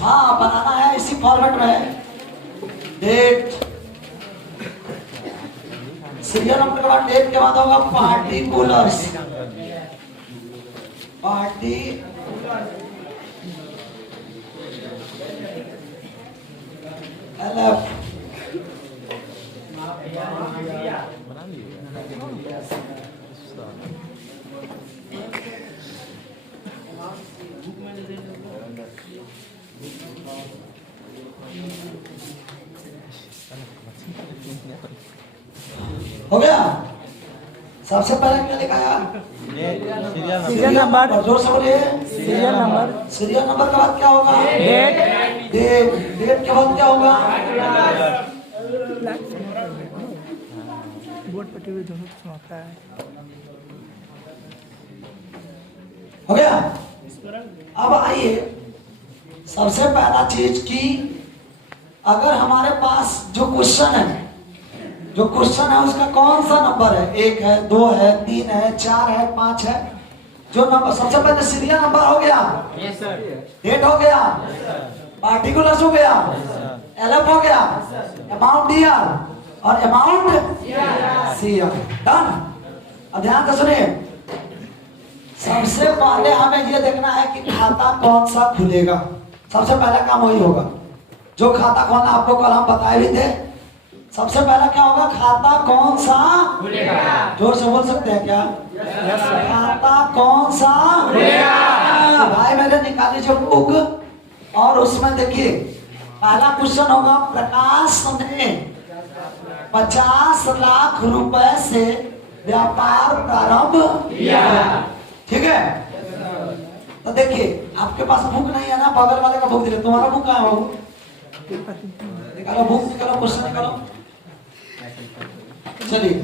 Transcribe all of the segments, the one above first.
हाँ बनाना है इसी फॉर्मेट में। डेट, सीरियल नंबर के बाद डेट के बाद होगा पार्टिकुलर्स। पार्टी LF हो गया। सबसे पहले क्या लिखा है? Serial number. जोर से बोलिए। Serial number. सीरियल नंबर के बाद क्या होगा? डेट। डेट, डेट के बाद क्या होगा? बोर्ड पर टीवी दोनों समाप्त है। हो गया। अब आइए सबसे पहला चीज की, अगर हमारे पास जो क्वेश्चन है, जो क्वेश्चन है उसका कौन सा नंबर है? 1 है, 2 है, 3 है, 4 है, 5 है। जो नंबर सबसे पहले सीरियल नंबर हो गया, यस सर, डेट हो गया, पार्टिकुलर्स हो गया, LF हो गया, अमाउंट दिया और अमाउंट CR। डन। अब ध्यान से सुनिए, सबसे पहले हमें यह देखना है कि खाता कौन सा खुलेगा। सबसे पहला काम वही होगा। जो खाता खोलना आपको कल हम बताए भी थे। सबसे पहला क्या होगा? खाता कौन सा खुलेगा? जोर से बोल सकते हैं क्या? खाता कौन सा खुलेगा? तो भाई मेरे निकाली जो बुक, और उसमें देखिए पहला क्वेश्चन होगा, प्रकाश ने 50 लाख रुपए से व्यापार प्रारंभ किया। ठीक है, तो देखिए आपके पास बुक नहीं है ना, बगल वाले का बुक दिले। तुम्हारा बुक कहाँ है बाबू? निकालो बुक, निकालो क्वेश्चन निकालो। चलिए,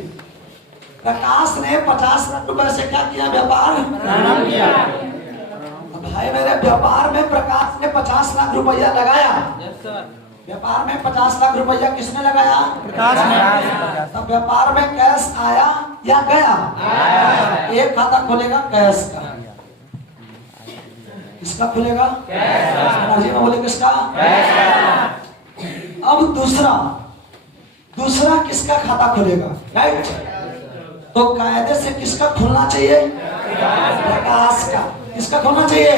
प्रकाश ने 50 लाख रुपए से क्या किया? व्यापार प्रारंभ किया। भाई मेरे व्यापार में प्रकाश ने 50 लाख रुपया लगाया। यस सर, व्यापार में 50 लाख रुपया किसने लगाया? प्रकाश ने। तब व्यापार में कैश आया या गया? आया। एक खाता खुलेगा कैश का। किसका खुलेगा? कैश में बोले किसका? कैश का। अब दूसरा किसका खाता खुलेगा? राइट। तो कायदे से किसका खुलना चाहिए? प्रकाश का। किसका खुलना चाहिए?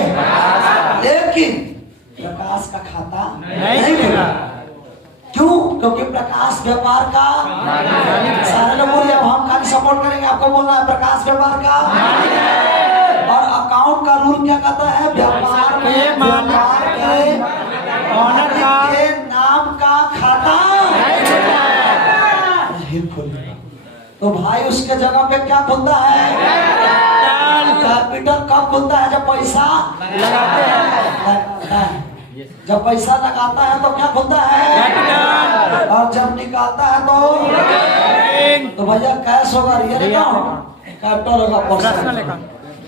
लेकिन प्रकाश का खाता नहीं खुला। क्यों? क्योंकि प्रकाश व्यापार का सारे लोग बोलिए, अब हम खाली सपोर्ट करेंगे, आपको बोलना है प्रकाश व्यापार का। और अकाउंट का रूल क्या कहता है? व्यापार में व्यापार के ऑनर के नाम का खाता नहीं खुलेगा। तो भाई उसके जगह पे क्या खुलता है? कैपिटल कब खुलता है? जब पैसा लगाते हैं। जब पैसा लगाता है तो क्या खुलता है? कैपिटल। और जब निकालता है तो भैया कैश होगा, रियल अकाउंट, कैपिटल होगा, पर्सनल अकाउंट।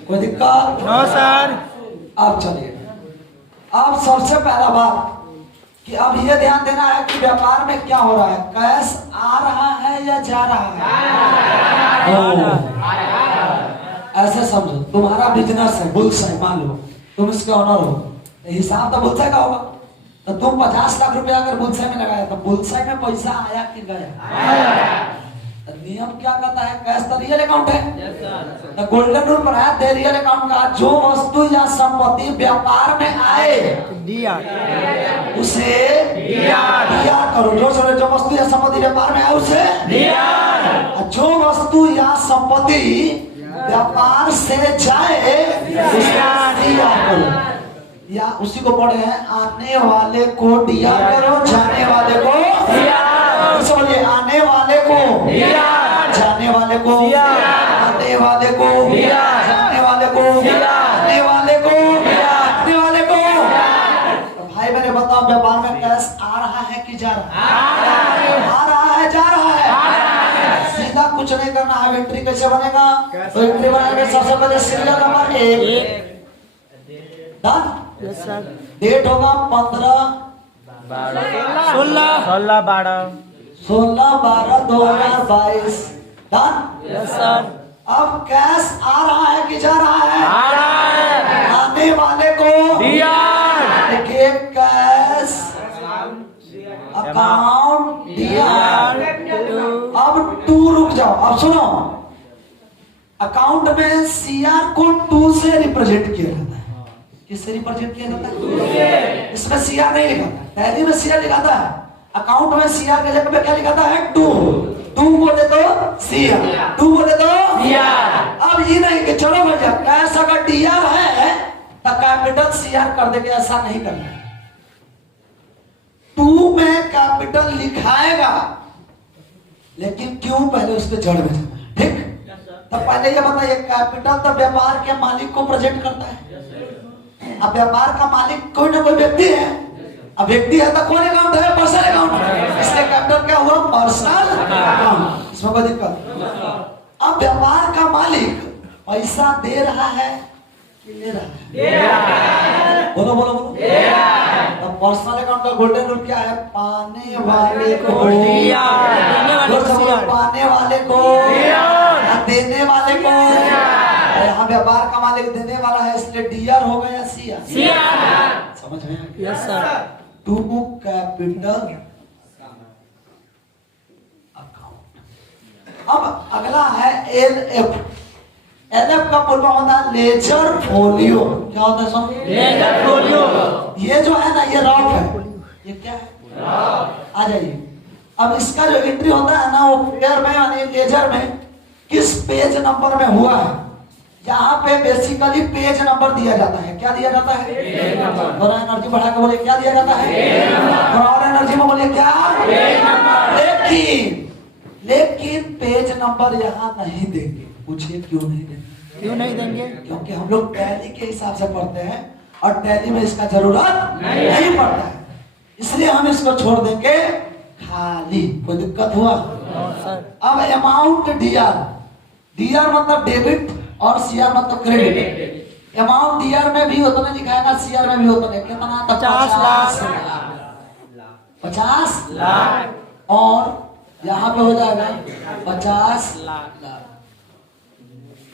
कोई दिक्कत? No sir. अब चलिए, अब सबसे पहला बात कि अब ये ध्यान देना है कि व्यापार में क्या हो रहा है? कैश आ रहा है या जा रहा है? ऐसे समझो, तुम्हारा बिजनेस है, बुल्स है, मान लो तुम इसके ऑनर हो, हिसाब तो बुलसाई का होगा। तो तुम 50 लाख रुपया अगर बुलसाई में लगाया तो बुलसाई में पैसा आया कि गया? तो नियम क्या कहता है? कैश तो रियल अकाउंट है। यस सर, तो गोल्डन रूल पर है रियल अकाउंट का, जो वस्तु या संपत्ति व्यापार में आए दिया उसे दिया करो। जो वस्तु या संपत्ति व्यापार में आए उसे दिया। जो वस्तु या संपत्ति व्यापार से जाए उसे दिया करो। या उसी को पढ़े हैं, आने वाले को दिया करो, जाने वाले को दिया। बोलिए, आने वाले को दिया, जाने वाले को दिया, आने वाले को दिया, जाने वाले को दिया, आने वाले को दिया, आने वाले को। तो भाई मैंने बताओ, व्यापार में कैश आ रहा है कि जा रहा है? आ रहा है, जा रहा है। सीधा कुछ नहीं करना है। एंट्री कैसे बनेगा? तो एंट्री बनाने सबसे पहले serial number 1 done. Yes sir. Date होगा 15 16 16/12/2022 डन। Yes sir. अब कैश आ रहा है कि जा रहा है? आ रहा है। आने वाले को दिया। देखिए, कैश अकाउंट डीआर। अब 2 रुक जाओ, अब सुनो, अकाउंट में सीआर को 2 से रिप्रेजेंट किया जाता है। किससे रिप्रेजेंट किया जाता है? इसमें सीआर नहीं लिखा था, टैली में सीआर लिखाता है, अकाउंट में सीआर के जगह पे क्या लिखाता है? 2 को दे दो सीआर, 2 को दे दो सीआर। अब ये नहीं कि चलो भैया कैश अगर डीआर है तो कैपिटल सीआर कर देंगे, ऐसा नहीं करना है। 2 में कैपिटल लिखाएगा लेकिन क्यों पहले उसके जड़ में जाना है, ठीक? तो पहले ये बताइए, कैपिटल तो व्यापार के मालिक को प्रेजेंट करता है। अब व्यापार का मालिक कोई ना कोई व्यक्ति है, अब व्यक्ति है तो कौन अकाउंट है? पर्सनल अकाउंट, इसलिए कैपिटल क्या हुआ? Personal account. इसमें कोई दिक्कत? अब व्यापार का मालिक पैसा दे रहा है कि ले रहा है? दे रहा है। बोलो बोलो बोलो, दे रहा है। तो पर्सनल अकाउंट का गोल्डन रूल क्या है? पाने वाले को पाने वाले को देने वाले को। यहाँ व्यापार का मालिक देने वाला है, इसलिए डीआर हो गया सीआर। समझ में? Yes sir. 2 capital account. अब अगला है एलएफ। एलएफ का पूर्व होता है लेजर फोलियो। क्या होता है सब? Ledger folio. ये जो है ना, ये रॉक है, ये क्या है? रॉक। आ जाइए, अब इसका जो एंट्री होता है ना, वो पेयर में यानी लेजर में किस पेज नंबर में हुआ है, यहाँ पे बेसिकली पेज नंबर दिया जाता है। क्या दिया जाता है? Page number. थोड़ा एनर्जी बढ़ा के बोले, क्या दिया जाता है? Page number. थोड़ा और एनर्जी में बोले, क्या? Page number. लेकिन पेज नंबर यहाँ नहीं देंगे। पूछिए क्यों नहीं देंगे? क्यों नहीं देंगे? क्योंकि हम लोग टैली के हिसाब से पढ़ते हैं और टैली में इसका जरूरत नहीं पड़ता है, इसलिए हम इसको छोड़ देंगे खाली। कोई दिक्कत हुआ? अब अमाउंट डीआर। डीआर मतलब डेबिट और सीआर मतलब क्रेडिट। अमाउंट डीआर में भी उतना लिखाएगा, सीआर में भी उतना। कितना? 50 लाख। 50 लाख। और यहाँ पे हो जाएगा 50 लाख।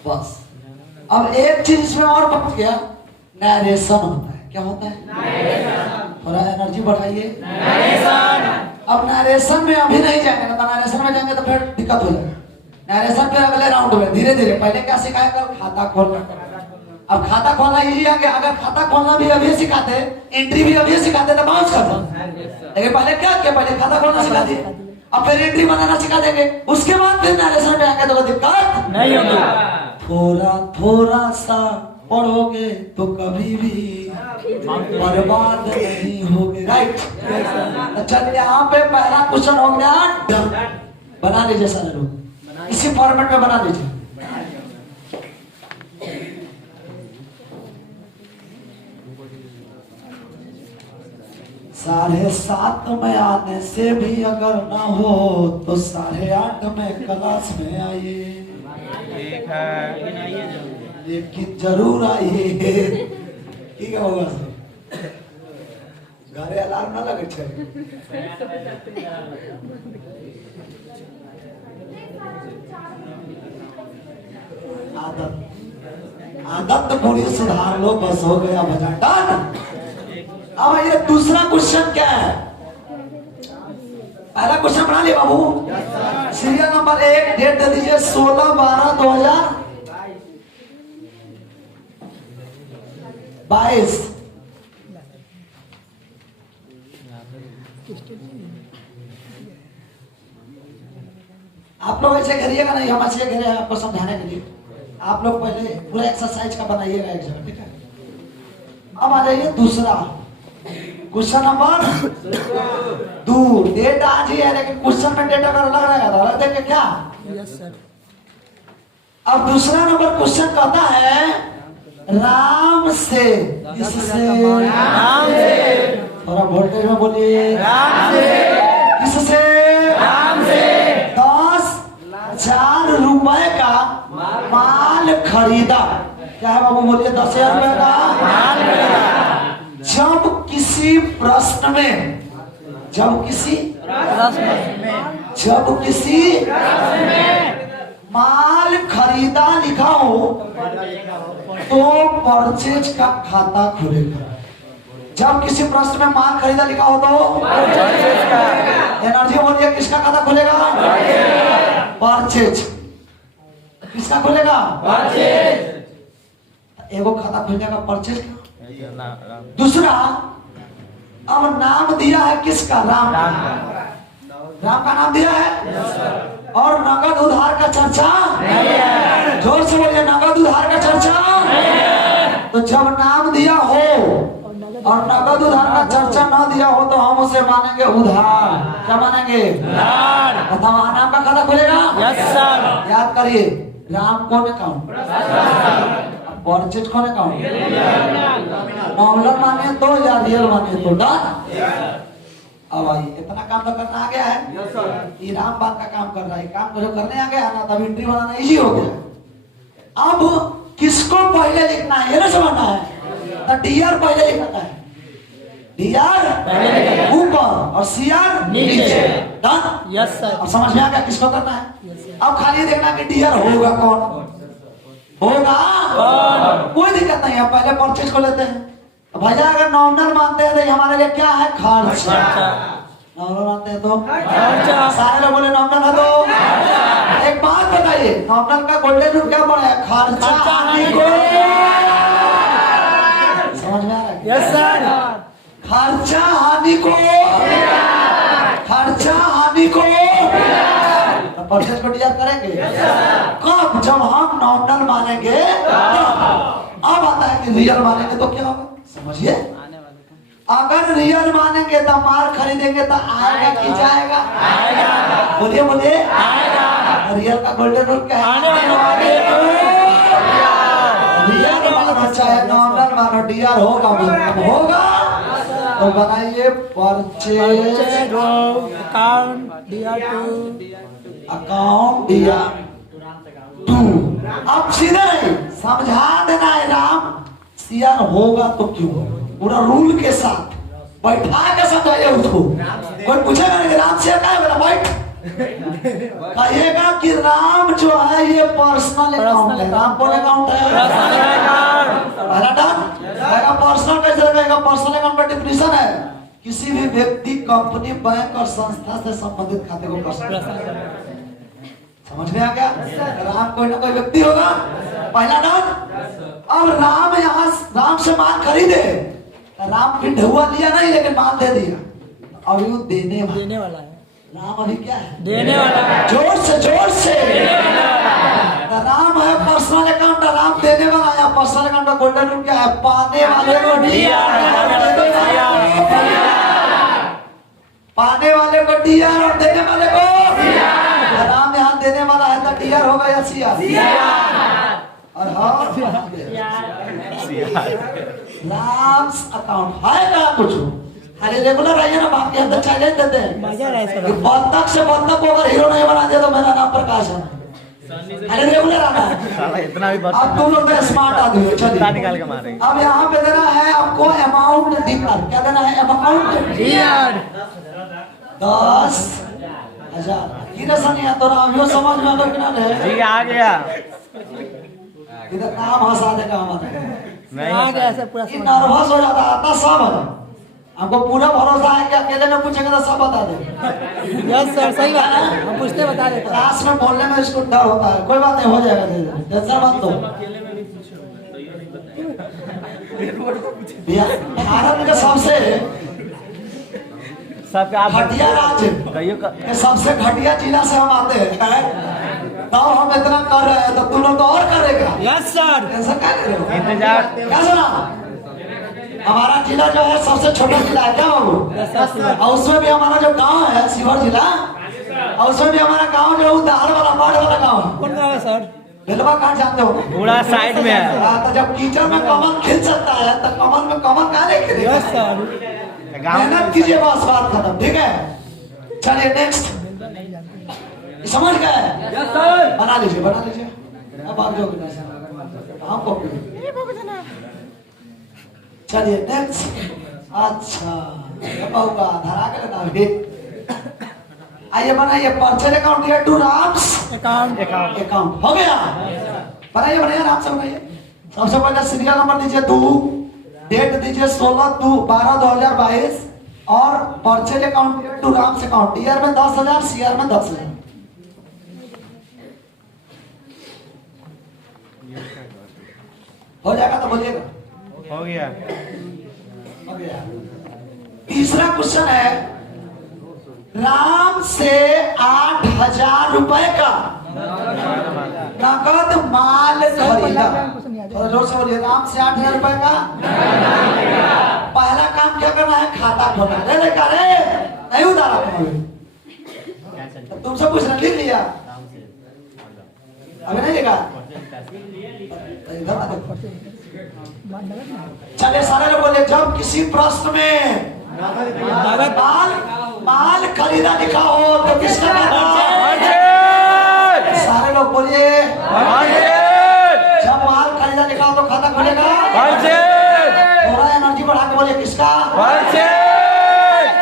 बस। अब एक चीज इसमें और बच गया, नरेशन होता है। क्या होता है? नरेशन। थोड़ा एनर्जी बढ़ाइए। नरेशन। अब नरेशन में अभी नहीं जाएंगे ना, नरेशन में जाएंगे तो फिर दिक्कत हो जाएगी। नरेशन पे अगले राउंड में धीरे धीरे। पहले क्या सिखाएगा? खाता खोलना। अब खाता खोलना इजी आ गया। अगर खाता खोलना भी अभी सिखाते, एंट्री भी अभी सिखाते तो बाउंस करते, लेकिन पहले क्या किया? पहले खाता खोलना सिखा दिया, अब फिर एंट्री बनाना सिखा देंगे, उसके बाद फिर नरेशन में आएंगे तो दिक्कत नहीं होगी। थोड़ा थोड़ा सा पढ़ोगे तो कभी भी बर्बाद नहीं होगे। राइट? अच्छा, यहाँ पे पहला क्वेश्चन हो गया, बना लीजिए सारे लोग, इसी फॉर्मेट में बना लीजिए। साढ़े 7 में आने से भी अगर ना हो तो 8:30 में क्लास में आइए, लेकिन जरूर आइए। ठीक है होगा सर, घरे अलार्म ना लगे छे। आदत पूरी सुधार लो, बस हो गया भजन डन। अब ये दूसरा क्वेश्चन क्या है? पहला क्वेश्चन बना लिया बाबू। सीरियल नंबर 1, डेट दे दीजिए 16/12/2022। आप लोग ऐसे करिएगा नहीं, हम ऐसे करें आपको समझाने के लिए। आप लोग पहले पूरा एक्सरसाइज का बनाइएगा एक जगह, ठीक है? अब आ जाइए दूसरा क्वेश्चन नंबर 2। डेट आज ही है, लेकिन क्वेश्चन में डेट अगर अलग रहेगा तो अलग देंगे क्या? Yes sir. अब दूसरा नंबर क्वेश्चन कहता है, राम से किससे? राम से। थोड़ा वोल्टेज में बोलिए। राम से। किससे? राम से। 10,000 रुपए का माल खरीदा। क्या है बाबू? बोलिए। 10,000 रुपए का माल खरीदा। जब किसी प्रश्न में, जब किसी माल खरीदा लिखा हो तो परचेज का खाता खुलेगा। जब किसी प्रश्न में माल खरीदा लिखा हो तो एनर्जी बोलिए, किसका खाता खुलेगा? परचेज। किसका खुलेगा? एगो खाता खुल जाएगा परचेज का। दूसरा, अब नाम दिया है किसका? राम का। राम का नाम दिया है और नगद उधार का चर्चा, जोर से बोलिए, नगद उधार का चर्चा। तो जब नाम दिया हो और नगद उधार का चर्चा न दिया हो तो हम उसे मानेंगे उधार। क्या मानेंगे? बताओ, नाम का खाता खुलेगा? Yes sir. याद करिए, राम कौन अकाउंट, परचेज कौन अकाउंट, नॉमिनल माने तो या रियल माने तो। डन। अब आइए, इतना काम तो करना आ गया है। ये राम बात का काम कर रहा है, काम को जो करने आ गया ना, तब एंट्री बनाना इजी हो गया। अब किसको पहले लिखना है ये ना समझना है। तो डीआर पहले लिखना है, डीआर ऊपर और सीआर नीचे। डन। Yes sir. अब समझ में आ गया किसको करना है। अब खाली देखना कि डीआर होगा कौन होगा, कोई दिक्कत नहीं है। पहले परचेज को लेते हैं। तो भैया अगर नॉमिनल मानते हैं तो हमारे लिए क्या है? खर्च। नॉमिनल मानते हैं तो सारे लोग बोले नॉमिनल है तो। एक बात बताइए, नॉमिनल का गोल्डन रूल क्या पड़ा है? खर्चा हानि को। समझ में आ रहा है? Yes sir. खर्चा हानि को, खर्चा हानि को। तो परचेज को डीआर करेंगे कब? जब हम नॉमिनल मानेंगे। अब आता है कि रियल मानेंगे तो क्या होगा, समझिए। अगर रियल मानेंगे तो माल खरीदेंगे तो आएगा कि जाएगा? बोलिए बोलिए, रियल का गोल्डन रूल क्या है? रियल मानो चाहे नॉमिनल मानो, डीआर होगा मतलब होगा। तो बनाइए purchase account D R account DR 2। अब सीधे नहीं समझा देना है, राम सीआर होगा तो क्यों, पूरा रूल के साथ बैठा के समझाइए उसको। कोई पूछेगा नहीं राम सीआर का है, मेरा बैठ कहिएगा कि राम जो है ये पर्सनल अकाउंट है। राम कौन अकाउंट है? पर्सनल कैसे रहेगा? पर्सनल अकाउंट का डिफिनेशन है किसी भी व्यक्ति, कंपनी, बैंक और संस्था से संबंधित खाते को पर्सनल। समझ में आ गया? राम कोई ना कोई व्यक्ति होगा, पहला नाम। अब राम यहाँ राम से माल खरीदे, राम फिर ढुआ लिया नहीं लेकिन माल दे दिया। अब यू देने वाला है। राम अभी क्या है? देने वाला है। जोर से जोर से। राम है पर्सनल अकाउंट, राम देने वाला है। पर्सनल अकाउंट का गोल्डन रूल क्या है? पाने वाले को डीआर, पाने वाले को डीआर और देने वाले को। राम यहाँ देने वाला है तो डीआर होगा या सीआर? और हाँ राम्स अकाउंट है का कुछ? अरे रेगुलर आइए ना, बाकी अंदर चैलेंज देते हैं। बत्तख से बत्तख को अगर हीरो नहीं बना दिया तो मेरा नाम प्रकाश है। अरे रेगुलर आना है। इतना भी अब तुम लोग स्मार्ट आदमी हो, चलिए निकाल के मारेंगे। अब यहाँ पे देना है आपको अमाउंट डीआर। क्या देना है? Amount DR 10,000। किधर तो राम यो समझ में आगे किना है जी आ गया। इधर नाम हंसा देगा हमारा। नहीं आ गया सर पूरा। ये नर्वस हो जाता आता सब है। हमको पूरा भरोसा है कि अकेले में पूछेगा तो सब बता देंगे। यस सर सही बात है, हम पूछते बता देते हैं। क्लास में बोलने में इसको डर होता है, कोई बात नहीं हो जाएगा धीरे-धीरे, टेंशन मत लो। भारत के सबसे घटिया राज्य के सबसे घटिया जिला से हम आते हैं। तो हम इतना कर रहे हैं तो तुम लोग तो और करेगा। Yes sir. टेंशन क्या ले रहे हो? इंतजार। क्या सुना? हमारा जिला जो है सबसे छोटा जिला है। क्या बाबू? और उसमें भी हमारा जो गांव है शिवहर जिला, और उसमें भी हमारा गांव जो उधार वाला बाढ़ वाला गांव है। कौन गाँव है सर? बेलवा कहाँ जानते हो? पूरा साइड में है। तो जब कीचड़ में कमल खिल सकता है तो कमल में कमल कहाँ नहीं खिलेगा? Yes sir. मेहनत कीजिए, बस बात खत्म। ठीक है, चलिए नेक्स्ट। समझ गए? Yes sir. बना लीजिए बना लीजिए। अब आप जो हमको चलिए नेक्स्ट। अच्छा बाबा धरा के लेना अभी। आइए बनाइए purchase account here to Ram's account account हो गया। बनाइए बनाइए आराम से बनाइए। सबसे पहले सीरियल नंबर दीजिए 2। डेट दीजिए 16/12/2022 और परचेज अकाउंट टू राम से अकाउंट, ईयर में 10,000, सीआर में 10,000। हो जाएगा तो बोलिएगा। हो गया। तीसरा क्वेश्चन है, राम से 8,000 रुपए का नगद माल खरीदा। और जोर से बोलिए, राम से 8,000 रुपए का पहला काम क्या करना है? खाता खोलना। नहीं उतारा तुमसे पूछ रहे, लिख लिया? अभी नहीं लिखा? चलिए सारे लोग बोले, जब किसी प्रश्न में माल खरीदा लिखा हो तो किसका खाता? सारे लोग बोलिए, जब माल खरीदा लिखा हो तो खाता खुलेगा। थोड़ा एनर्जी बढ़ा के बोलिए, किसका?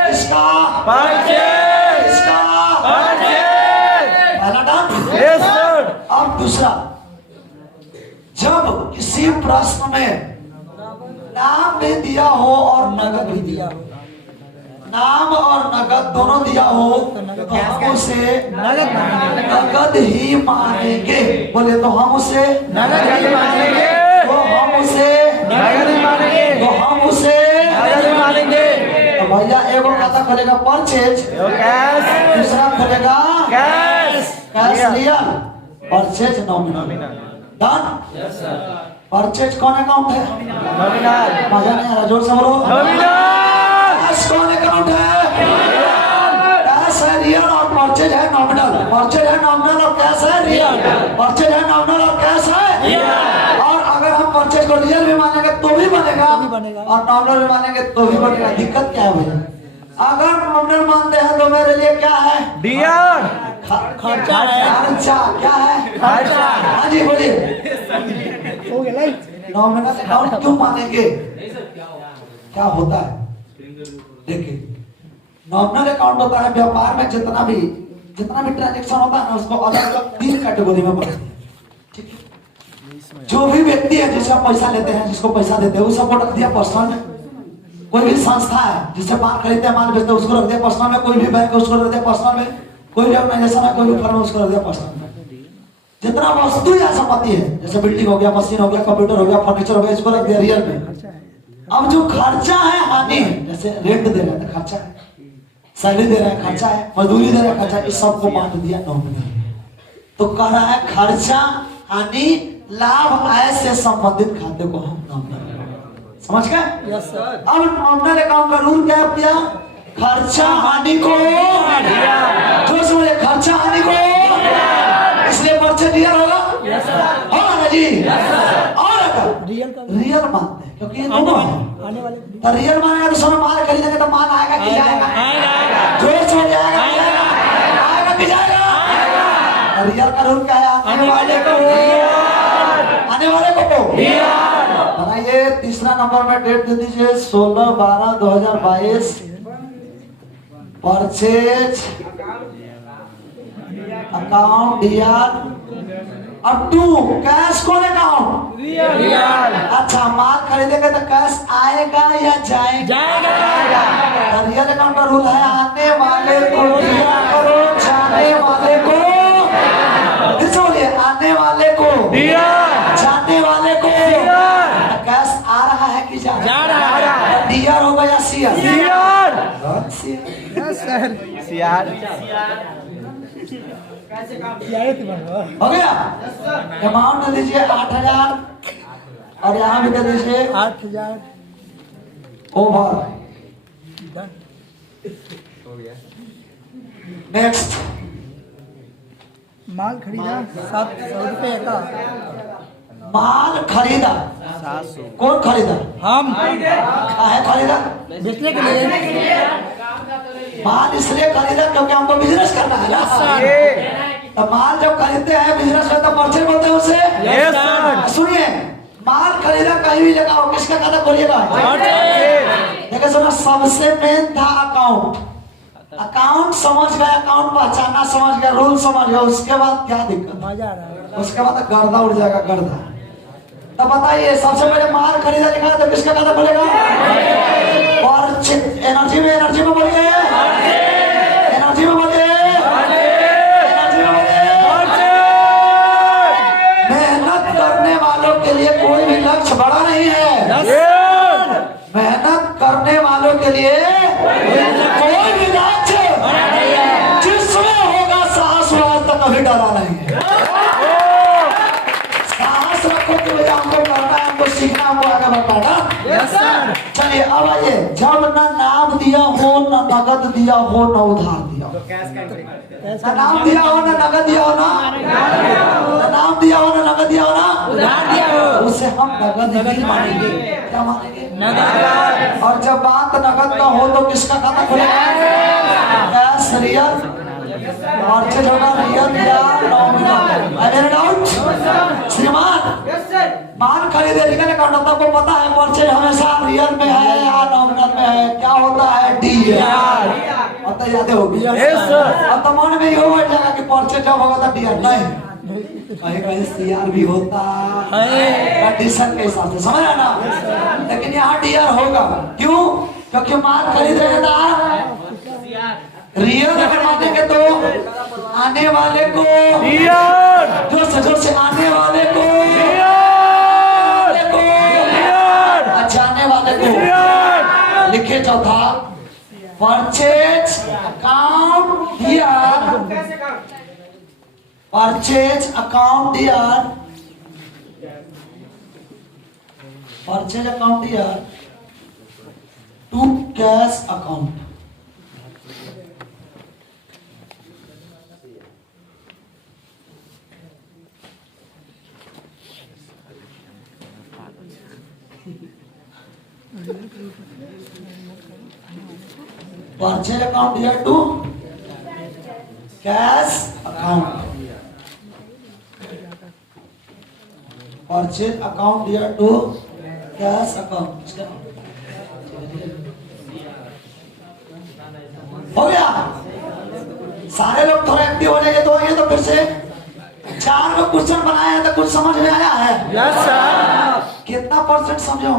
किसका? किसका? पहला डन। अब दूसरा, जब किसी प्रश्न में नाम भी दिया हो और नगद भी दिया हो, नाम और नगद दोनों दिया हो तो हम उसे नगद ही मानेंगे। बोले तो हम उसे नगद ही मानेंगे। तो हम उसे नगद ही मानेंगे। तो हम उसे नगद ही मानेंगे। तो भैया एगो खाता खुलेगा परचेज, कैश, दूसरा खुलेगा cash, cash real, purchase nominal. Done. Purchase कौन अकाउंट है? नॉमिनल। मजा नहीं आ रहा, जोर से बोलो। नॉमिनल। कैश कौन अकाउंट है? कैश है रियल और परचेज है नॉमिनल। परचेज है नॉमिनल और कैश है रियल। परचेज है नॉमिनल और कैश है। और अगर हम परचेज को रियल भी मानेंगे तो भी बनेगा और नॉमिनल भी मानेंगे तो भी बनेगा। दिक्कत क्या है भैया? अगर नॉमिनल मानते हैं तो मेरे लिए क्या है? डियर। खर्चा है। खर्चा क्या है? खर्चा। हाँ जी बोलिए। हो गया। नॉमिनल अकाउंट क्यों मानेंगे? क्या होता है? देखिए, नॉमिनल अकाउंट होता है व्यापार में जितना भी ट्रांजेक्शन होता है ना, उसको अलग अलग 3 कैटेगरी में बांटते हैं। ठीक है? जो भी व्यक्ति है जिससे आप पैसा लेते हैं, जिसको पैसा देते हैं, वो सबको रख दिया पर्सनल में। कोई भी संस्था है जिससे माल खरीदते हैं, माल बेचते हैं, उसको रख दिया पर्सनल में। कोई भी बैंक है उसको रख दिया पर्सनल में। कोई भी ऑर्गेनाइजेशन है, कोई भी फर्म है, उसको रख दिया पर्सनल में। जितना वस्तु या संपत्ति है, जैसे बिल्डिंग हो गया, मशीन हो गया, कंप्यूटर हो गया, फर्नीचर हो गया, इसको रख दिया रियल में। अब जो खर्चा है हानि, जैसे रेंट दे रहे हैं खर्चा है, सैलरी दे रहे हैं खर्चा है, मजदूरी दे रहे हैं खर्चा है, इस सबको बांट दिया नॉमिनल। तो कह रहा है खर्चा हानि लाभ आय से संबंधित खाते को हम नॉमिनल। समझ गए? Yes sir. अब नॉमिनल अकाउंट का रूल क्या है? खर्चा हानि को जो समझे, खर्चा हानि को, इसलिए परचेज रियल होगा। होगा ना जी? और अगर रियल मानते हैं, क्योंकि ये दोनों आने वाले तो रियल मानेगा तो समय माल खरीदेंगे तो माल आएगा कि जाएगा? जोर से हो जाएगा, आएगा कि जाएगा? रियल का रूल क्या है? आने वाले को बनाइए। तीसरा नंबर में डेट दे दीजिए 16/12/2022। परचेज अकाउंट डीआर और टू कैश कौन अकाउंट? रियल। अच्छा, माल खरीदेंगे तो कैश आएगा या जाएगा? जाएगा। रियल अकाउंट का रूल है, आने वाले को दिया करो, जाने वाले को बोलिए, आने वाले को दिया, जाने वाले को। कैश आ रहा है कि जा रहा है? डीआर होगा या सीआर? Yes sir. सीआर। हो गया। अमाउंट दे दीजिए 8,000 और यहाँ भी दे दीजिए 8,000। ओवर। नेक्स्ट, माल खरीदा 700 रुपए का। माल खरीदा 700। कौन खरीदा? हम। काहे खरीदा? बेचने के लिए। माल इसलिए खरीदा क्योंकि हमको बिजनेस करना है ना। तो माल जब खरीदते हैं बिजनेस में तो परचेज बोलते हैं उसे। Yes sir. सुनिए, माल खरीदा कहीं भी लगाओ, किसका खाता खोलिएगा? देखिए सुना, सबसे मेन था अकाउंट। अकाउंट समझ गए, अकाउंट पहचानना समझ गए, रूल समझ गए, उसके बाद क्या दिक्कत? मजा आ रहा है। उसके बाद गर्दा उड़ जाएगा, गर्दा। तो बताइए सबसे पहले माल खरीदा लिखा है तो किसका खाता खुलेगा? और एनर्जी में बोलिए, एनर्जी में बोलिए, एनर्जी में बोलिए। मेहनत करने वालों के लिए कोई भी लक्ष्य बड़ा नहीं है। मेहनत करने वालों के लिए कोई भी लक्ष्य जिसमें होगा साहस, आज तक कभी डरा नहीं है। साहस रखो कि भैया हमको करना है, हमको सीखना, हमको आगे बढ़ना है। चलिए अब आइए, जब ना नाम दिया हो, ना नगद दिया हो, ना उधार दिया हो, ना नाम दिया हो, ना नगद दिया हो, ना नाम दिया हो, ना नगद दिया हो, ना उधार दिया हो, उसे हम नगद ही मानेंगे। क्या मानेंगे? नगद। और जब बात नगद का हो तो किसका खाता खुलेगा? कैश, रियल, परचेज होगा रियल या नॉमिनल। अगर डाउट श्रीमान, माल खरीदे निकले काउंटर को पता है परचेज हमेशा रियल में है या नॉमिनल में है? क्या होता है? डीआर। अब तो याद होगी। अब तो मन में ये हो जाएगा कि परचेज जब होगा तो डीआर नहीं, कहीं कहीं सीआर भी होता है कंडीशन के हिसाब से, समझ ना। लेकिन यहाँ डीआर होगा। क्यों? क्योंकि माल खरीद रहे था रियल अगर मानेंगे तो आने वाले को, जोर से आने वाले को, जाने वाले को। लिखे चौथा, purchase account DR, purchase account DR, purchase account DR to cash account. Purchase account DR to cash account, purchase account DR to cash account. हो गया? सारे लोग थोड़ा एक्टिव हो जाएंगे तो ये तो फिर से 4 में क्वेश्चन बनाया है तो कुछ समझ में आया है? Yes sir. कितना परसेंट समझो?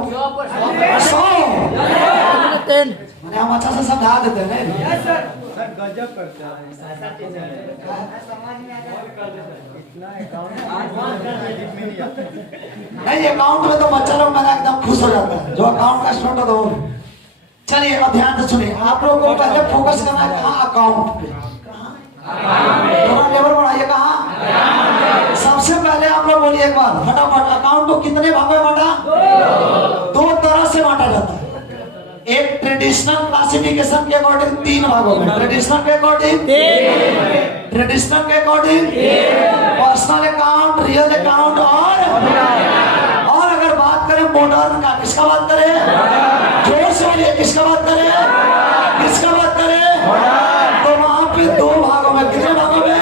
100। 10। मैंने हम अच्छा से समझा देते हैं नहीं? नहीं, अकाउंट में तो बच्चा लोग मेरा एकदम खुश हो जाता है जो अकाउंट का स्टूडेंट हो। चलिए अब ध्यान से सुनिए, आप लोगों को पहले फोकस करना है कहाँ? अकाउंट पे। थोड़ा लेवल बढ़ाइए। कहाँ? सबसे पहले आप लोग बोलिए एक बार फटाफट, अकाउंट को कितने भागों में बांटा? 2 तरह से बांटा जाता है। एक ट्रेडिशनल क्लासिफिकेशन के अकॉर्डिंग 3 भागों में, ट्रेडिशनल के अकॉर्डिंग, ट्रेडिशनल के according, personal account, real account और अगर बात करें मॉडर्न का, किसका बात करें? जोर से बोलिए, किसका बात करें? किसका बात करें? तो वहां पे 2 भागों में, कितने भागों में?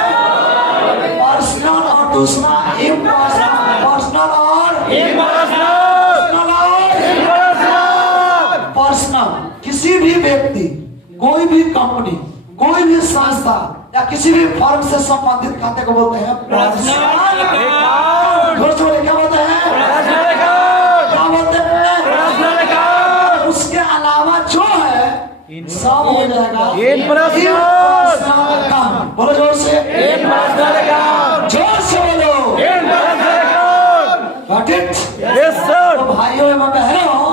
पर्सनल और दूसरा इम्पर्सनल। पर्सनल और इम्पर्सनल। पर्सनल किसी भी व्यक्ति, कोई भी कंपनी, कोई भी संस्था या किसी भी फर्म से संबंधित खाते को बोलते हैं पर्सनल अकाउंट। क्या बोलते हैं? क्या बोलते हैं? उसके अलावा जो है सब हो जाएगा इम्पर्सनल अकाउंट। बोलो जोर से, इम्पर्सनल अकाउंट। जोर से बोलो, impersonal account. Got it? Yes sir. तो भाइयों एवं बहनों,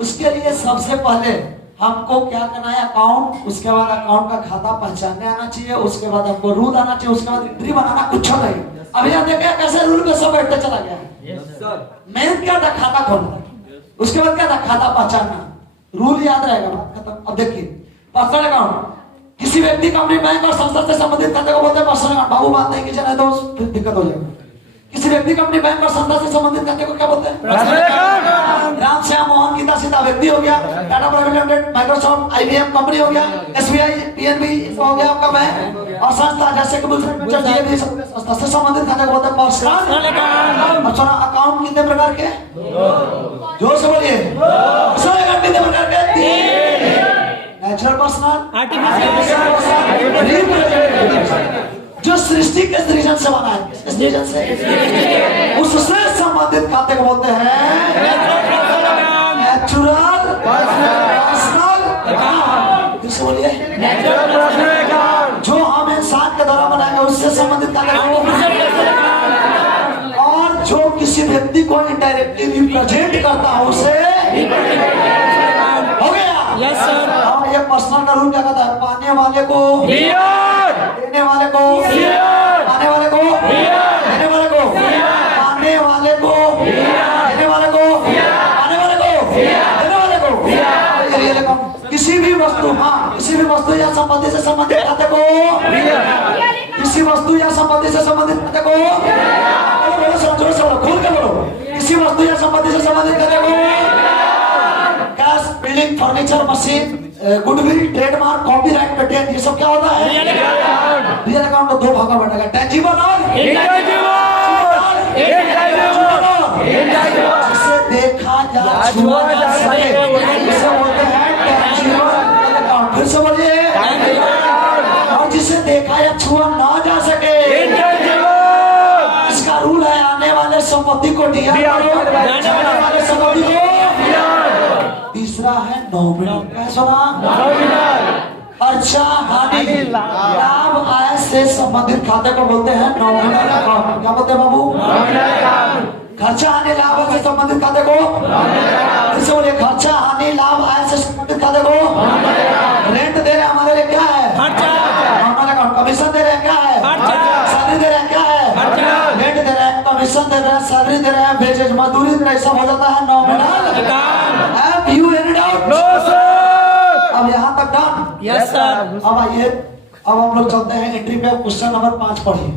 उसके लिए सबसे पहले हमको क्या करना है? अकाउंट। उसके बाद अकाउंट का खाता पहचानने आना चाहिए, उसके बाद हमको रूल आना चाहिए, उसके बाद एंट्री बनाना कुछ नहीं। अभी आप देखिए कैसे रूल पे सब बैठते चला गया। मेन क्या था? खाता खोलना। उसके बाद क्या था? खाता पहचानना। रूल याद रहेगा, बात खत्म। अब देखिए, पर्सनल अकाउंट किसी व्यक्ति, कंपनी, बैंक और संस्था से संबंधित खाते को बोलते हैं पर्सनल अकाउंट। बाबू बात नहीं कीजिए नहीं तो फिर दिक्कत हो जाएगी। किसी व्यक्ति, कंपनी, बैंक और संस्था से संबंधित खाते को क्या बोलते हैं? Personal account. राम, श्याम, मोहन, गीता, सीता व्यक्ति हो गया, Tata private limited, Microsoft, IBM company हो गया, एसबीआई, पीएनबी हो गया आपका बैंक, और संस्था जैसे कि संस्था से संबंधित खाते को बोलते हैं पर्सनल अकाउंट। अच्छा, अकाउंट कितने प्रकार के? जोर से बोलिए, पर्सनल अकाउंट कितने प्रकार के? 3। नेचुरल पर्सनल, आर्टिफिशियल, जो सृष्टि के सृजन से बना है, किसके सृजन से? उससे संबंधित खाते को बोलते हैं नेचुरल पर्सनल अकाउंट। किससे बोलिए? जो हम इंसान के द्वारा बनाएंगे उससे संबंधित खाते को, और जो किसी व्यक्ति को इनडायरेक्टली रिप्रेजेंट करता है उसे हो गया। Yes sir. हाँ, ये पर्सनल का रूल क्या कहता है? पाने वाले को देने वाले को, पाने वाले को देने वाले को, पाने वाले को देने वाले को, पाने वाले को देने वाले को। ये देखो, किसी भी वस्तु, हाँ किसी भी वस्तु या संपत्ति से संबंधित खाते को, किसी वस्तु या संपत्ति से संबंधित खाते को, बोलो समझो समझो खोल के बोलो, किसी वस्तु या संपत्ति से संबंधित खाते को cash, building, furniture, machine, goodwill, trademark, copyright, patent, ये सब क्या होता है? रियल अकाउंट को दो भाग में बांटा गया, टेंजिबल और जिसे देखा या छुआ जा सके उसे बोलते हैं टेंजिबल अकाउंट। फिर से बोलिए, और जिसे देखा या छुआ ना जा सके इसका रूल है आने वाले संपत्ति को दिया करो, जाने वाले संपत्ति को। तीसरा है नॉमिनल। क्या सुना? खर्चा, हानि, लाभ, आय से संबंधित खाते को बोलते हैं नॉमिनल अकाउंट। क्या बोलते हैं बाबू? खर्चा, हानि, लाभ से संबंधित खाते को, इससे बोलिए खर्चा, हानि, लाभ, आय से संबंधित खाते को। रेंट दे रहे हमारे लिए क्या है? Nominal account. कमीशन दे रहे हैं क्या है? सैलरी दे रहे हैं क्या है? रेंट दे रहे हैं, कमीशन दे रहे हैं, सैलरी दे रहे हैं, वेजेज, मजदूरी दे रहे हैं, सब हो जाता है nominal account. Have you any doubt? No sir. अब यहाँ तक डन? Yes sir. अब आइए, अब हम लोग चलते हैं एंट्री पे। क्वेश्चन नंबर 5 पढ़िए।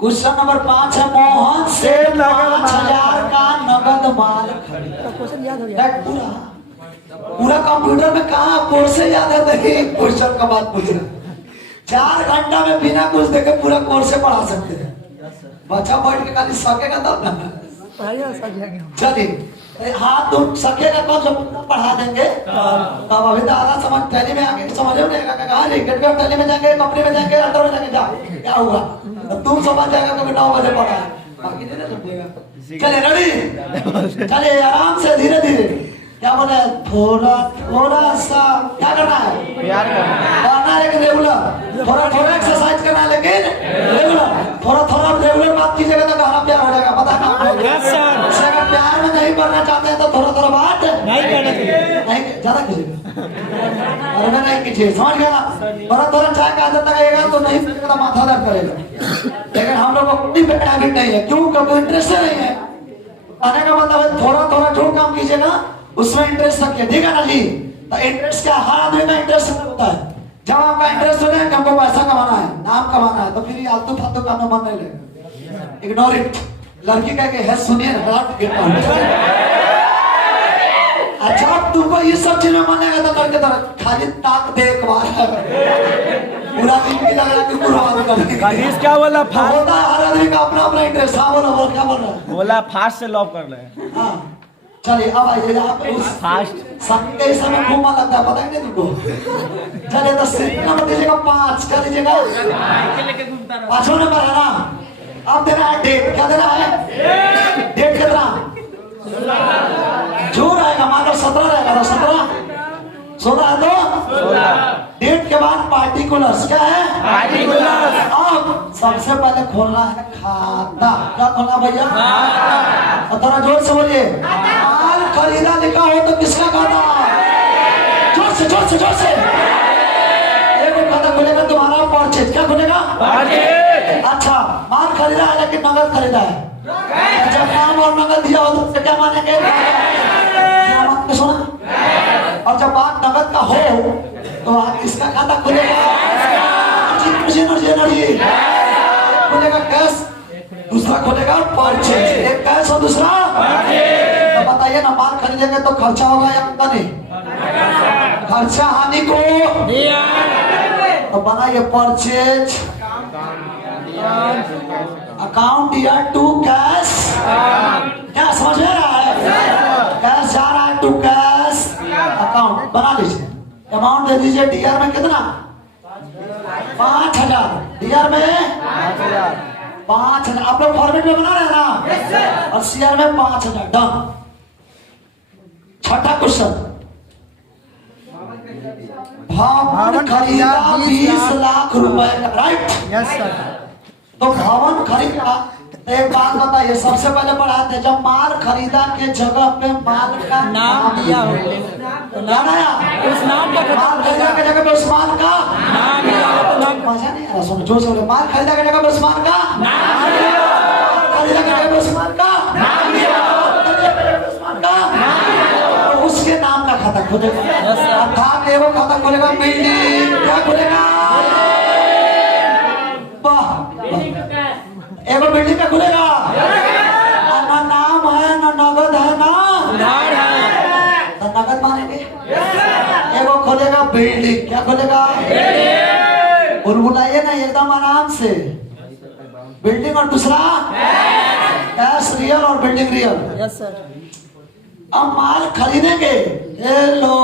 क्वेश्चन नंबर 5 है, मोहन से 5,000 का नगद माल खरीदा। क्वेश्चन याद हो गया? पूरा कंप्यूटर में कहा कोर्स से याद है? देखिए क्वेश्चन का बात पूछ रहे 4 घंटा में बिना कुछ देखे पूरा कोर्स से पढ़ा सकते हैं। बच्चा बैठ के खाली सकेगा तब ना। चलिए हाथ दो सकेगा कब? जब पढ़ा देंगे तब। अभी तो आधा समझ टैली में आगे समझ नहीं आएगा। कहा गेटवे टैली में जाएंगे, कंपनी में जाएंगे, अंदर में जाएंगे, जा क्या हुआ तुम समझ जाएगा क्योंकि 9 बजे पढ़ा है, बाकी नहीं समझेगा। चलिए रेडी, चलिए आराम से धीरे धीरे। क्या बोले? थोड़ा थोड़ा सा क्या करना है? करना है लेकिन रेगुलर। थोड़ा थोड़ा एक्सरसाइज करना है लेकिन रेगुलर। थोड़ा थोड़ा रेगुलर बात कीजिएगा तो गहरा प्यार हो जाएगा। पता ना? Yes sir. अगर प्यार में नहीं करना चाहते हैं तो थोड़ा थोड़ा बात नहीं करना चाहिए, नहीं ज्यादा कीजिएगा। अरे नहीं कीजिए, समझ गया ना? थोड़ा थोड़ा चाय का आदत लगाइएगा तो नहीं तो माथा दर्द करेगा। लेकिन हम लोग को कोई बैड हैबिट नहीं है। क्यों? क्योंकि इंटरेस्ट नहीं है। कहने का मतलब है थोड़ा थोड़ा जो काम कीजिएगा उसमें इंटरेस्ट रखिए, ठीक है ना जी? तो इंटरेस्ट क्या? हर आदमी का इंटरेस्ट होता है। जब आपका इंटरेस्ट हो जाए कि हमको पैसा कमाना है, नाम कमाना है, तो फिर ये आलतू फालतू काम में मन नहीं लगेगा। Ignore it. लड़की कह के है सुनिए अच्छा तुमको ये सब चीज में मानेगा तो करके तरह खाली ताक देख पूरा दिन की लग रहा कि पूरा क्या बोला? होता है हर आदमी का अपना अपना इंटरेस्ट। हाँ बोलो क्या बोल रहा है? बोला फास्ट से लव कर रहे हैं। हाँ चलिए अब आइए यहाँ पे उस संग के समय घूमा लगता है, पता ही नहीं तुमको। चलिए तो सीट नंबर दीजिएगा 5। क्या दीजिएगा? 5वां नंबर है ना? अब देना है डेट। क्या देना है? डेट कितना? जो रहेगा मान लो 17 रहेगा तो 17, 16 है तो डेट के बाद पार्टिकुलर्स। क्या है? पार्टिकुलर्स। अब सबसे पहले खोलना है खाता। क्या खोलना भैया? और थोड़ा जोर से बोलिए। माल खरीदा लिखा हो तो किसका खाता? जोर से जोर से जोर से। एक खाता खुलेगा तुम्हारा परचेज। क्या खुलेगा? अच्छा माल खरीदा है लेकिन नगद खरीदा है। जब नाम और नगद दिया हो तो क्या मानेंगे? सुना? और जब बात नगद का हो तो किसका खाता खुलेगा? खुलेगा कैश, दूसरा खुलेगा परचेज। एक कैश और दूसरा तो बताइए ना, माल खरीदेंगे तो खर्चा होगा या नहीं? खर्चा हानि को तो बनाइए परचेज अकाउंट या टू कैश। क्या समझ में रहा है? कैश जा रहा है टू कैश अकाउंट। बना लीजिए, अमाउंट दे दीजिए। डीआर में कितना? 5,000 डीआर में 5,000। आप लोग फॉर्मेट में बना रहे हैं ना? और सीआर में 5,000। डन। छठा क्वेश्चन, भवन खरीदा 20 लाख रुपए का, राइट? Yes sir. तो भवन खरीदा, तो एक बात बताइए, सबसे पहले पढ़ाते जब माल खरीदा के जगह पे माल का नाम दिया हो तो नाम आया, उस नाम का माल खरीदा के जगह पे उस माल का नाम दिया हो तो नाम मजा नहीं आ रहा, सुनो जोर से बोलो। माल खरीदा के जगह पे उस माल का नाम दिया खरीदा के जगह पे उस माल का नाम दिया खरीदा के जगह पे उस माल का, तो उसके नाम का खाता खोलेगा। अर्थात एगो खाता खोलेगा बिल्डिंग, क्या खोलेगा? वाह, एगो बिल्डिंग का खुलेगा, ना नाम है ना नगद है ना उधार है। तो नगद मानेंगे। एगो खोलेगा बिल्डिंग, क्या खोलेगा? और बुलाइए ना एकदम आराम से, बिल्डिंग और दूसरा कैश रियल और बिल्डिंग रियल। Yes sir. अब माल खरीदेंगे, हेलो,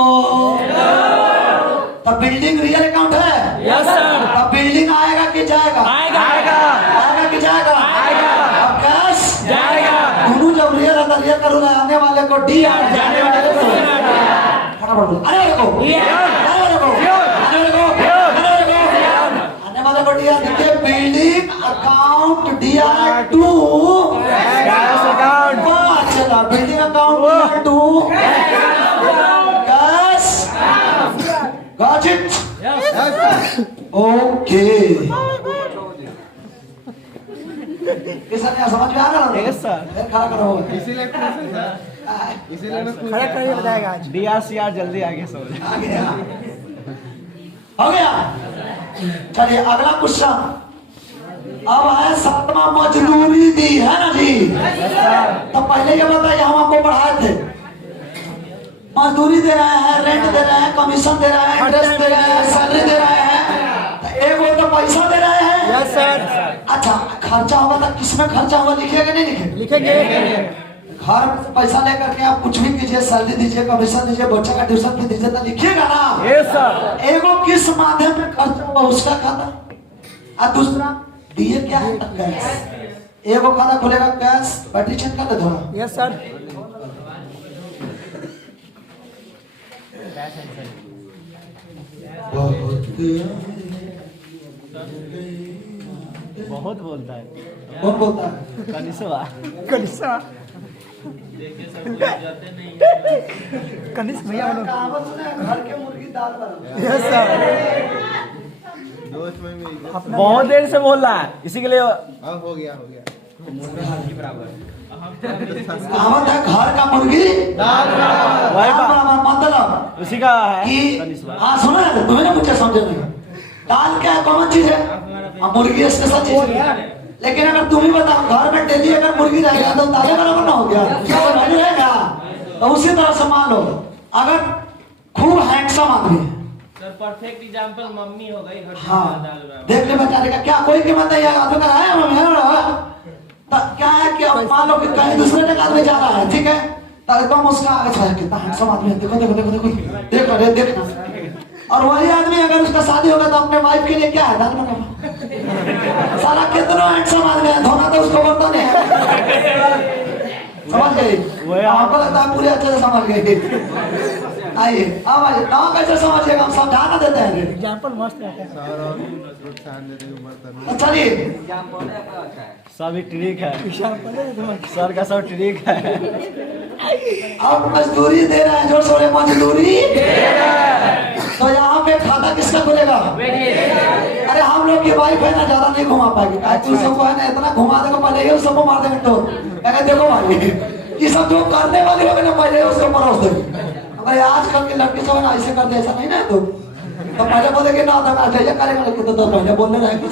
तो बिल्डिंग रियल अकाउंट है। Yes sir. तो बिल्डिंग आएगा कि जाएगा? आएगा आएगा आएगा कि जाएगा? आएगा। अब कैश जाएगा। दोनों जब रियल है तो रियल का रूल है, आने वाले को डी आर, जाने वाले को फटाफट बोलो, आने वाले को आने वाले को आने वाले को आने वाले को डी आर देखिए, building account D R to cash account. चला, building account to cash, got it? Okay, किसान यहाँ समझ में आ रहा है? Yes sir. फिर खड़ा करो। इसीलिए खड़ा करके बताएगा आज। DRCR जल्दी आगे सो जाए। आ गया, हो गया। चलिए अगला क्वेश्चन, अब है 7वां, मजदूरी दी है ना जी? तो पहले ये बताइए, हम आपको पढ़ाए थे, मजदूरी दे रहे हैं, रेंट दे रहे हैं, कमीशन दे रहे हैं, इंटरेस्ट दे रहे हैं, सैलरी दे रहे हैं, तो एक वो तो पैसा दे रहे हैं। Yes sir. अच्छा, खर्चा होगा तो किसमें खर्चा होगा लिखिए कि नहीं लिखे? लिखेंगे। घर में से पैसा लेकर के आप कुछ भी कीजिए, सैलरी दीजिए, कमीशन दीजिए, बच्चे का ट्यूशन फी दीजिए, तो लिखिएगा ना। Yes sir. एगो किस माध्यम में खर्चा होगा उसका खाता, और दूसरा दिए क्या है? कैश। एगो खाता खुलेगा कैश, बैटरी चेक कर दे थोड़ा। Yes sir. बहुत बोलता है। कौन बोलता है? कनिष्वा। कनिष्ठा। कनिष्ठ भैया बोलो। कहावत सुना है, घर के मुर्गी दाल बना। Yes sir. दोस्त में भी अपना बहुत देर से बोल रहा है, इसी के लिए अब हो गया कहावत है, घर का मुर्गी वही दाल बात, बराबर, मतलब उसी का है कि कनिष्वा। हाँ सुना है, तुम्हें ना मुझे समझे नहीं। दाल क्या है, कॉमन चीज है, और मुर्गी स्पेशल चीज है। लेकिन अगर तुम ही बताओ, घर में डेली अगर मुर्गी रहेगा तो दाले बराबर ना हो गया, उसका कोई वैल्यू रहेगा? तो उसी तरह से मान लो, अगर खूब हैंडसम आदमी है, सर परफेक्ट एग्जांपल मम्मी हो गई घर की हाँ दाल बराबर। देख ले बेचारे का क्या कोई कीमत नहीं है, आदमी का है तो क्या है कि अब मान लो कि कहीं दूसरे जगह आदमी जा रहा है, ठीक है, तो एकदम उसका आगे चला, कितना हैंडसम आदमी है, देखो देखो देखो देखो देखो रे देखना। और वही आदमी अगर उसका शादी होगा तो अपने वाइफ के लिए क्या है? दाल बना। सारा कितना हैंडसम आदमी है, धोना तो उसको बर्तन है। समझ गई? आपको लगता है पूरे अच्छे से समझ गई। आइए अब आइए, नाम कैसे समझिएगा, हम समझाना देते हैं। एग्जाम्पल मस्त रहता है। सर और प्रोत्साहन देते हुए बर्तन तो चलिए, सभी ट्रिक है, एग्जाम्पल है तो सर का सब ट्रिक है। अब मजदूरी दे रहे हैं, जोर से बोले मजदूरी। तो यहाँ पे खाता किसका खुलेगा? अरे हम लोग की वाइफ है ना, ज्यादा नहीं घुमा पाएगी, तू सबको है ना इतना घुमा देगा, पहले ही सबको मार देंगे। तो कहते देखो भाई, ये सब जो करने वाले होंगे ना, पहले उसको परोस देंगे। अगर आजकल की लड़की सब है ना ऐसे करते, ऐसा नहीं ना, तो पहले बोले कि ना करेगा, तो पहले बोलने रहे कि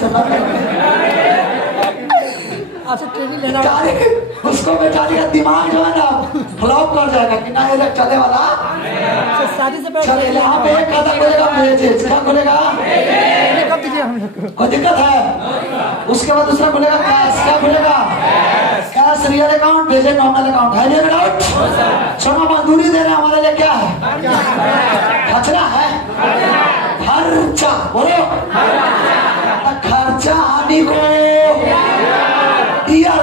आपसे ट्रेनिंग लेना उसको बेचारी का दिमाग जो है ना फ्लॉप कर जाएगा कि ना ये चले वाला। शादी से चल यहाँ पे एक खाता खुलेगा, क्या खुलेगा? कब दीजिए हम लोग को? कोई दिक्कत है? उसके बाद दूसरा खुलेगा कैश, क्या खुलेगा? कैश रियल अकाउंट, भेजे नॉर्मल अकाउंट। है ये डाउट? सोना मजदूरी दे रहे हैं, हमारे लिए क्या है? खर्चा है, खर्चा बोलो।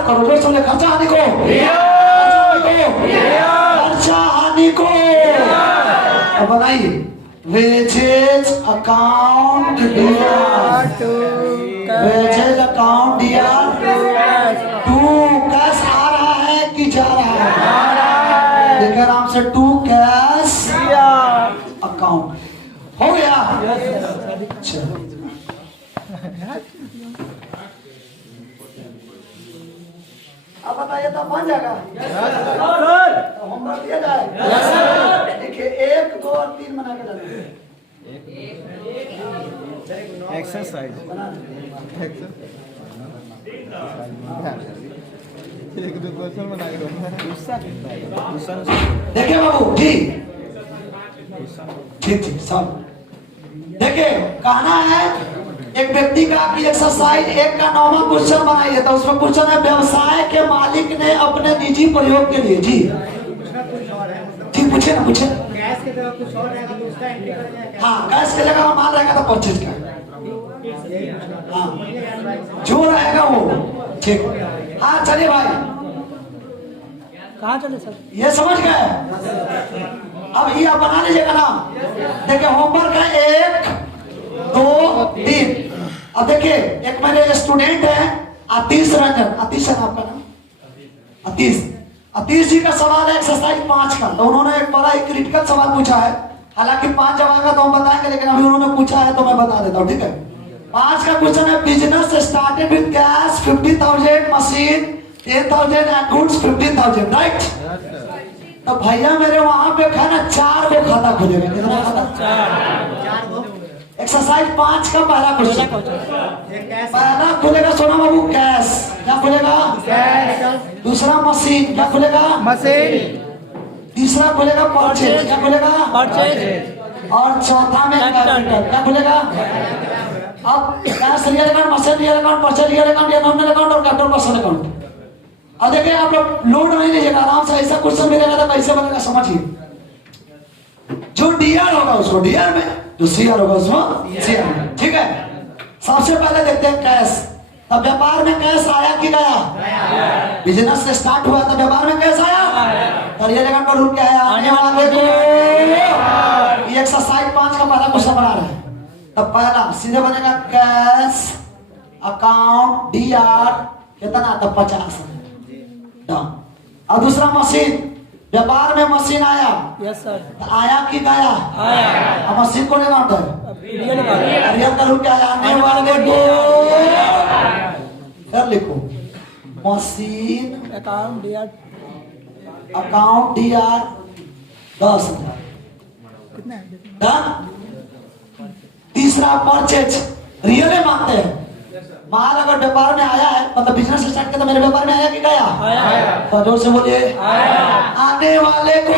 करो जोर से बोले खर्चा हानि को, खर्चा हानि को। अब बताइए wages account dear, wages account dear to cash आ रहा है कि जा रहा है? देखिए आराम से टू कैश अकाउंट हो गया। चलो अब बताइए तो बन जाएगा, होमवर्क दिया जाए। देखिए 1 2 और 3 बना के डालिए। एक्सरसाइज एक दो क्वेश्चन बना के दो। देखिए बाबू ठीक ठीक सब देखिए कहना है एक व्यक्ति का कि एक्सरसाइज 1 का 9वां क्वेश्चन बनाइए। तो उसमें क्वेश्चन है व्यवसाय के मालिक ने अपने निजी प्रयोग के लिए जी ठीक पूछे ना पूछे। गैस की जगह कुछ और रहेगा तो उसका एंट्री कर दिया। हाँ गैस की जगह माल रहेगा तो परचेज का, हाँ जो रहेगा वो ठीक। हाँ चलिए भाई कहाँ चले सर? ये समझ गए। अब ये आप बना लीजिएगा ना। देखिए होमवर्क है 1 2 3। अब देखिए एक मेरे स्टूडेंट है आतिश रंजन, आतिश है ना आपका नाम? आतिश जी का सवाल है एक्सरसाइज 5 का। तो उन्होंने एक बड़ा ही क्रिटिकल सवाल पूछा है। हालांकि 5 जब आएगा तो हम बताएंगे, लेकिन अभी उन्होंने पूछा है तो मैं बता देता हूँ ठीक है। 5 का क्वेश्चन है business started with cash 50,000, machine 10,000 and goods 15,000, right? तो भैया मेरे वहां पे खाना 4 को खाता खुलेगा। कितना खाता? एक्सरसाइज 5 का पहला क्वेश्चन, पहला खुलेगा सोना बाबू कैश, क्या खुलेगा? दूसरा मशीन, क्या खुलेगा? मशीन। तीसरा खुलेगा परचेज, क्या खुलेगा? परचेज। और चौथा में कैपिटल, क्या खुलेगा? अब cash real account, machine real account, purchase real account, या नॉमिनल अकाउंट और कैपिटल पर्सन अकाउंट। अब देखिए आप लोग लोड नहीं लीजिएगा, आराम से ऐसा क्वेश्चन मिलेगा तो कैसे बनेगा समझिए। जो डीआर होगा उसको डीआर में, जो सीआर होगा उसमें सीआर में, ठीक है। सबसे पहले देखते हैं कैश। तब व्यापार में कैश आया कि गया? बिजनेस से स्टार्ट हुआ तो व्यापार में कैश आया। तो रियल अकाउंट का रूल क्या है? आने वाले को। ये एक्सरसाइज 5 का पहला क्वेश्चन बना रहे हैं। तब पहला सीधे बनेगा कैश अकाउंट डीआर कितना? तब 50। और दूसरा मशीन, व्यापार में मशीन आया, यस सर। तो आया कि गया? आया। और मशीन को अकाउंट है, रियल अकाउंट। रियल का रूप क्या है? आने वाले को। फिर लिखो machine account DR account DR 10,000, कितना है? डन। तीसरा परचेज, रियल में मानते हैं। माल अगर व्यापार में आया है मतलब बिजनेस स्टार्ट किया तो मेरे व्यापार में आया कि गया? आया। तो जोर से बोलिए आने वाले को।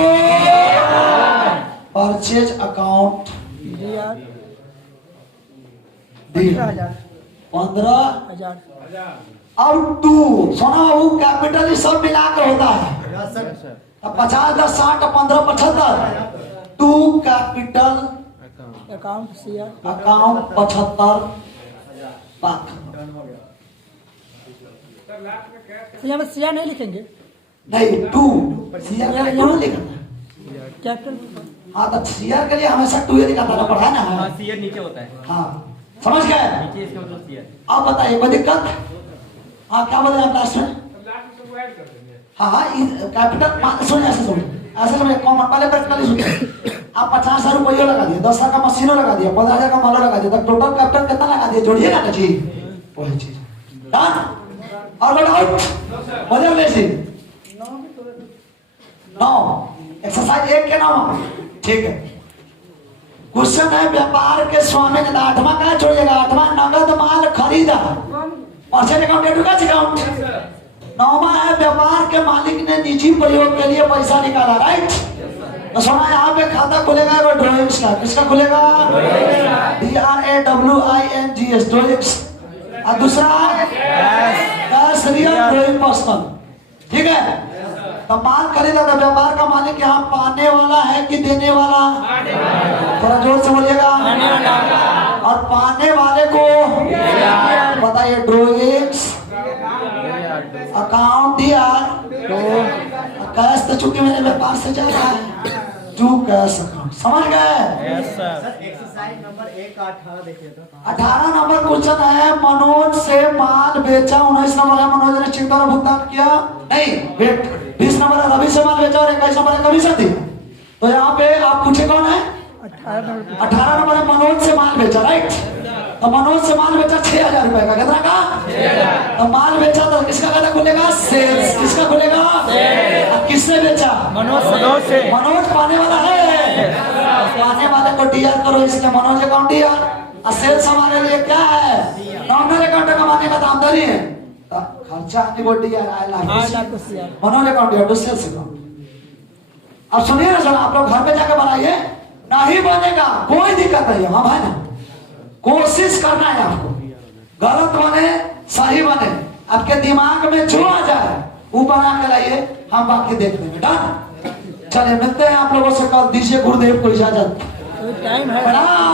Purchase account D R 15,000। 15,000। अब 2 सोना बाबू कैपिटल सब मिलाकर होता है। अब 50 10 60 15 75। 2 capital account CR account 75 lakh. तो यहाँ पर सीआर नहीं लिखेंगे? नहीं 2 सीआर के लिए क्यों लिखना? कैपिटल। हाँ तो सीआर के लिए हमेशा 2 ही लिखा था पढ़ा ना। हाँ सीआर नीचे होता है, हाँ समझ गए। नीचे इसका मतलब सीआर। अब बताइए कोई दिक्कत? हाँ क्या बोले आप लास्ट में? हाँ हाँ कैपिटल सुनिए ऐसे सुनिए कॉमन पहले प्रैक्टिकली सुनिए। आप 50,000 रुपये लगा दिए, 10,000 का मशीनों लगा दिया, 15,000 का मालो लगा दिया, तब टोटल कैपिटल कितना लगा दिया? जोड़िएगा ना जी वही चीज। डन। और आउट बदल ले 9 एक्सरसाइज 1 के 9। ठीक है। क्वेश्चन है व्यापार के स्वामी ने 8वां क्या छोड़िएगा? 8वां नगद माल खरीदा, परचेज अकाउंट डेबिट अकाउंट। 9वां है व्यापार के मालिक ने निजी प्रयोग के लिए पैसा निकाला, राइट? तो सुना यहाँ पे खाता खुलेगा वो ड्राइंग्स का, किसका खुलेगा? DRAWINGS drawings. और दूसरा कैश रियल ड्राइंग पर्सनल, ठीक है। तो माल खरीदा तो व्यापार का मालिक यहाँ पाने वाला है कि देने वाला? थोड़ा जोर से बोलिएगा। और पाने वाले को बताइए ड्राइंग्स अकाउंट कैश तो चूंकि मेरे व्यापार से जा रहा है, टू कैश अकाउंट, समझ गए? Yes sir. Sir exercise number 1 का 18 देखिए तो 18 नंबर क्वेश्चन है, मनोज से माल बेचा। 19 नंबर है, मनोज ने चेक द्वारा भुगतान किया नहीं, वेट। 20 नंबर है, रवि से माल बेचा और 21 नंबर है, कमीशन दी। तो यहाँ पे आप पूछे कौन है? 18 नंबर है, मनोज से माल बेचा, राइट? तो मनोज से माल बेचा 6,000 रुपए का, कितना का? तो माल बेचा तो किसका खाता खुलेगा? सेल्स। किसका खुलेगा? अब किसने बेचा? मनोज से। मनोज पाने वाला है, पाने वाले को डीआर करो, इसलिए मनोज अकाउंट डीआर। और सेल्स हमारे लिए क्या है? नॉमिनल अकाउंट कमाने का आमदनी है, तो खर्चा आने को डीआर आएगा, Manoj account DR to sales account. अब सुनिए ना सर, आप लोग घर पे जाकर बनाइए, नहीं बनेगा कोई दिक्कत नहीं है। हाँ भाई ना, कोशिश करना है आपको, गलत बने सही बने, आपके दिमाग में जो आ जाए वो बना के लाइए, हम बाकी देख लेंगे। डन? चलिए मिलते हैं आप लोगों से कल। दीजिए गुरुदेव को इजाजत। टाइम है। प्रणाम।